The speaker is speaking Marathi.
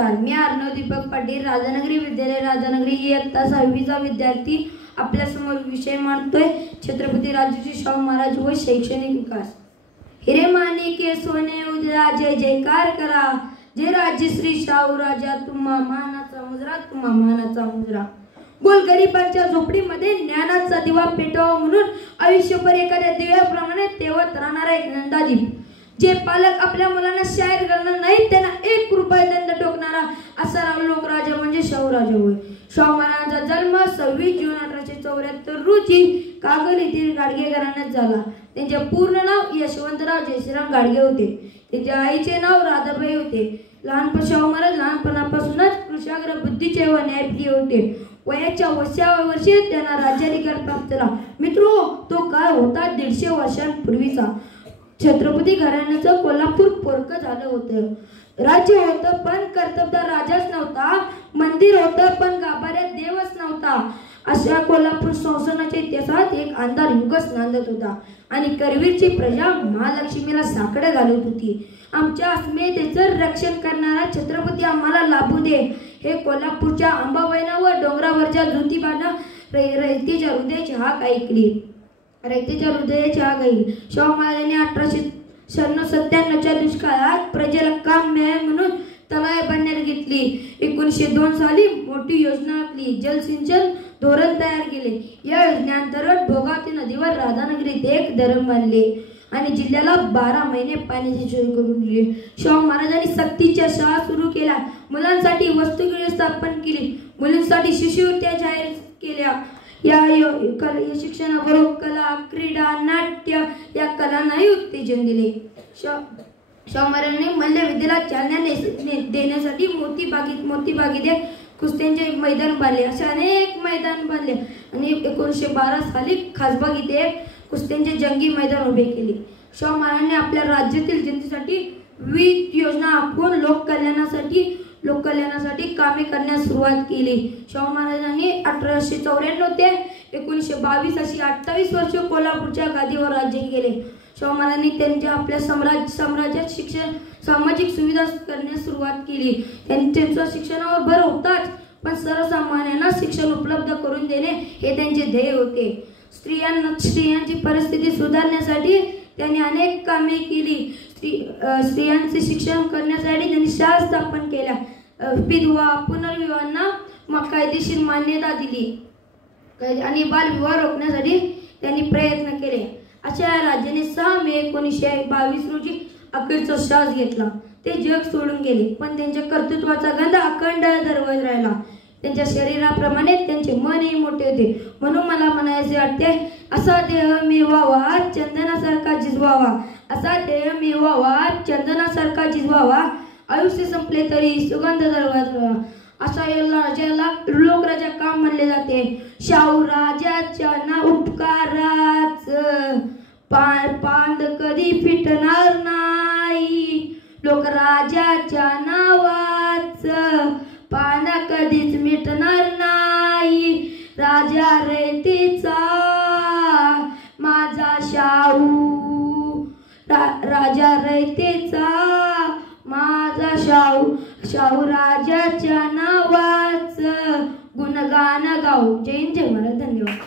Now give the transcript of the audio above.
मी अर्णव दीपक पाटील, राधानगरी विद्यालय राधानगरी इयत्ता 6वीचा विद्यार्थी आपल्या समोर विषय मांडतोय छत्रपती राजर्षी शाहू महाराज व शैक्षणिक विकास। हिरे माणिके सोने उजळा, जय जयकार करा, जय राजश्री शाहू राजा, तुम्हा मानाचा मुजरा, तुम्हा मानाचा मुजरा। गोरगरिबांच्या झोपडीमध्ये ज्ञानाचा दिवा पेटवा म्हणून आयुष्यभर एखाद्या दिव्याप्रमाणे तेवत राहणारा एक नंदादीप। जे पालक आपल्या मुलांना शाळेत घालणार नाहीत त्यांना 1 रुपया दंड ठोकणारा असा लोकराजा म्हणजे शाहू राजा होय। शाहू महाराजांचा जन्म 26 जून 1874 रोजी कागल येथील गाडगे घराण्यात झाला। त्यांचे पूर्ण नाव यशवंतराव जयश्रीराम गाडगे होते। त्यांच्या आईचे नाव राधाबाई होते। शाहू महाराज लहानपणापासूनच कुशाग्र बुद्धीचे व न्यायप्रिय होते। वयाच्या 20व्या वर्षी त्यांना राज्याधिकार प्राप्त झाला। मित्रो, तो काळ होता 150 वर्षांपूर्वीचा। छत्रपती घराण्याचं कोल्हापूर पोरकं झालं होतं। राज्य होतं पण कर्तबदार राजाच नव्हता, मंदिर होतं पण गाभाऱ्यात देवच नव्हता। अशा कोल्हापूर संस्थानाच्या इतिहासात एक अंधार युगच नांदत होता आणि करवीरची प्रजा महालक्ष्मीला साकडं घालत होती। आमच्या अस्मितेचं रक्षण करणारा छत्रपती आम्हाला लाभू दे, हे कोल्हापूरच्या अंबाबाईनं व डोंगरावरच्या ज्योतिबानं रयतेच्या हृदयाची हाक ऐकली। रयतेच्या हृदयाची हाक ऐकली। शाहू महाराजांनी 1897च्या दुष्काळात प्रजेला काम मिळावे म्हणून तलाव बांधण्यात घेतली। 1902 साली मोठी योजना आखली, जलसिंचन धोरण तयार केले। या योजनेअंतर्गत भोगावती नदीवर राधानगरीत एक धरण बांधले आणि जिल्ह्याला 12 महिने पाण्याची सोय करून दिली। शाहू महाराजांनी सक्तीच्या शाळा सुरू केल्या, मुलांसाठी वसतिगृहे स्थापन केली, मुलींसाठी शिष्यवृत्त्या जाहीर केल्या। या शिक्षणाबरोबर कला, क्रीडा, नाट्य या कलांनाही उत्तेजन दिले। शाहू महाराजांनी मल्लविद्येला चालना देण्यासाठी मोतीबागेत कुस्त्यांचे मैदान बांधले। असे अनेक मैदान बांधले आणि 1912 साली खासबाग इथे कुस्त्यांचे जंगी मैदान उभे केले। शाहू महाराजांनी आपल्या राज्यातील जनतेसाठी विविध योजना आखून लोककल्याणासाठी कामे करण्यास सुरुवात केली। शाहू महाराजांनी 1894 ते 1922 अशी 28 वर्षे कोल्हापूरच्या गादीवर राज्य केले। शाहू महाराजांनी आपल्या साम्राज्यात शिक्षण सामाजिक सुविधा करण्यास सुरुवात केली। त्यांच्या शिक्षणावर भर होताच पण सर्वसामान्यांना शिक्षण उपलब्ध करून देणे हे त्यांचे ध्येय होते। स्त्रियांची परिस्थिती सुधारण्यासाठी त्यांनी अनेक कामे केली। स्त्रियांचे शिक्षण करण्यासाठी त्यांनी शाळा स्थापन केल्या। विधवा पुनर्विवाहांना कायदेशीर मान्यता दिली आणि बालविवाह रोखण्यासाठी त्यांनी प्रयत्न केले। अशा राज्याने 6 मे 1922 रोजी अखेरचा श्वास घेतला। ते जग सोडून गेले पण त्यांच्या कर्तृत्वाचा गंध अखंड दरवळत राहिला। त्यांच्या शरीराप्रमाणे त्यांचे मनही मोठे होते। म्हणून मला म्हणायचे वाटते, असा देह मिळवावा चंदनासारखा झिजवावा, असा देह मिळवावा चंदनासारखा झिजवावा, आयुष्य संपले तरी सुगंध दरवळत राहावा। असा राजाला लोकराजा का म्हणले जाते? शाहू राजाच्या ना उपकाराच पांड कधी फिटणार नाही, लोकराजाच्या नावाच पान कधीच मिटणार नाही। राजा रयतेचा माझा शाहू, राजा रयतेचा माझा शाहू, शाहू राजाच्या नावाच गुणगान गाऊ। जय हिंद, जय महाराज, धन्यवाद।